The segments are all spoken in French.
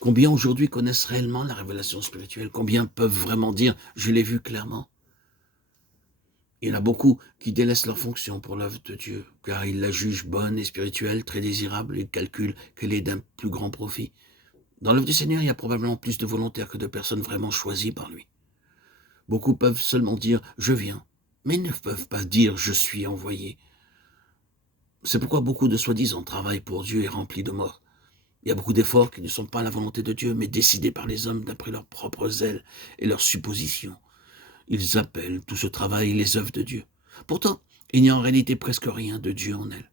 Combien aujourd'hui connaissent réellement la révélation spirituelle? Combien peuvent vraiment dire: «Je l'ai vu clairement»? Il y en a beaucoup qui délaissent leur fonction pour l'œuvre de Dieu, car ils la jugent bonne et spirituelle, très désirable, et calculent qu'elle est d'un plus grand profit. Dans l'œuvre du Seigneur, il y a probablement plus de volontaires que de personnes vraiment choisies par lui. Beaucoup peuvent seulement dire «je viens», mais ils ne peuvent pas dire «je suis envoyé». C'est pourquoi beaucoup de soi-disant travaillent pour Dieu et remplis de mort. Il y a beaucoup d'efforts qui ne sont pas la volonté de Dieu, mais décidés par les hommes d'après leurs propres ailes et leurs suppositions. Ils appellent tout ce travail les œuvres de Dieu. Pourtant, il n'y a en réalité presque rien de Dieu en elles.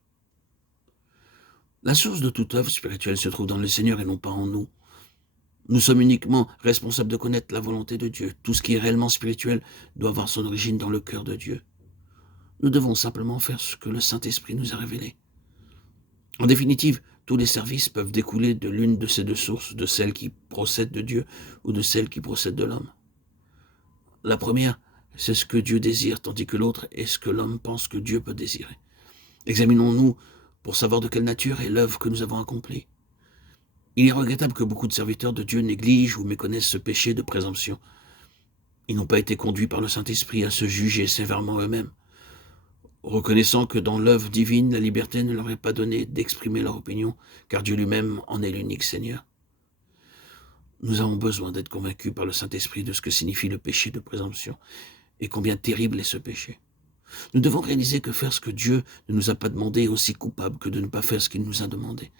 La source de toute œuvre spirituelle se trouve dans le Seigneur et non pas en nous. Nous sommes uniquement responsables de connaître la volonté de Dieu. Tout ce qui est réellement spirituel doit avoir son origine dans le cœur de Dieu. Nous devons simplement faire ce que le Saint-Esprit nous a révélé. En définitive, tous les services peuvent découler de l'une de ces deux sources, de celle qui procède de Dieu ou de celle qui procède de l'homme. La première, c'est ce que Dieu désire, tandis que l'autre est ce que l'homme pense que Dieu peut désirer. Examinons-nous pour savoir de quelle nature est l'œuvre que nous avons accomplie. Il est regrettable que beaucoup de serviteurs de Dieu négligent ou méconnaissent ce péché de présomption. Ils n'ont pas été conduits par le Saint-Esprit à se juger sévèrement eux-mêmes, reconnaissant que dans l'œuvre divine, la liberté ne leur est pas donnée d'exprimer leur opinion, car Dieu lui-même en est l'unique Seigneur. Nous avons besoin d'être convaincus par le Saint-Esprit de ce que signifie le péché de présomption, et combien terrible est ce péché. Nous devons réaliser que faire ce que Dieu ne nous a pas demandé est aussi coupable que de ne pas faire ce qu'il nous a demandé.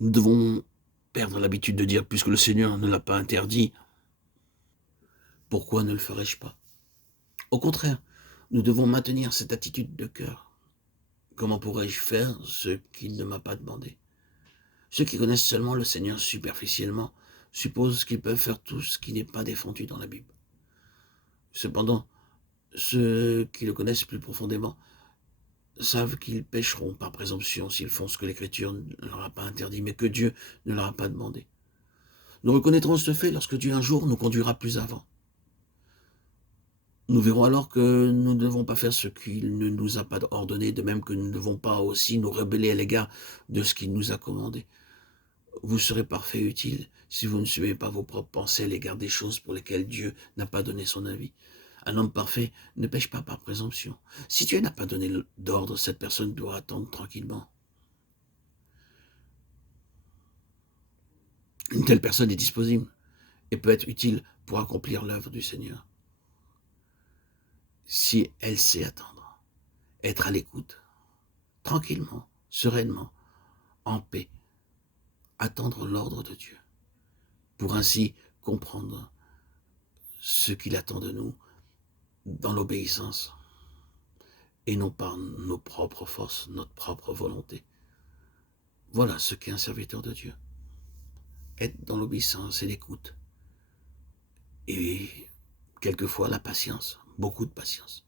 Nous devons perdre l'habitude de dire, puisque le Seigneur ne l'a pas interdit, pourquoi ne le ferais-je pas? Au contraire, nous devons maintenir cette attitude de cœur. Comment pourrais-je faire ce qu'il ne m'a pas demandé? Ceux qui connaissent seulement le Seigneur superficiellement supposent qu'ils peuvent faire tout ce qui n'est pas défendu dans la Bible. Cependant, ceux qui le connaissent plus profondément savent qu'ils pécheront par présomption s'ils font ce que l'Écriture ne leur a pas interdit, mais que Dieu ne leur a pas demandé. Nous reconnaîtrons ce fait lorsque Dieu un jour nous conduira plus avant. Nous verrons alors que nous ne devons pas faire ce qu'il ne nous a pas ordonné, de même que nous ne devons pas aussi nous rebeller à l'égard de ce qu'il nous a commandé. Vous serez parfait et utile si vous ne suivez pas vos propres pensées à l'égard des choses pour lesquelles Dieu n'a pas donné son avis. Un homme parfait ne pêche pas par présomption. Si Dieu n'a pas donné d'ordre, cette personne doit attendre tranquillement. Une telle personne est disponible et peut être utile pour accomplir l'œuvre du Seigneur. Si elle sait attendre, être à l'écoute, tranquillement, sereinement, en paix, attendre l'ordre de Dieu, pour ainsi comprendre ce qu'il attend de nous dans l'obéissance, et non par nos propres forces, notre propre volonté. Voilà ce qu'est un serviteur de Dieu. Être dans l'obéissance et l'écoute, et quelquefois la patience, beaucoup de patience.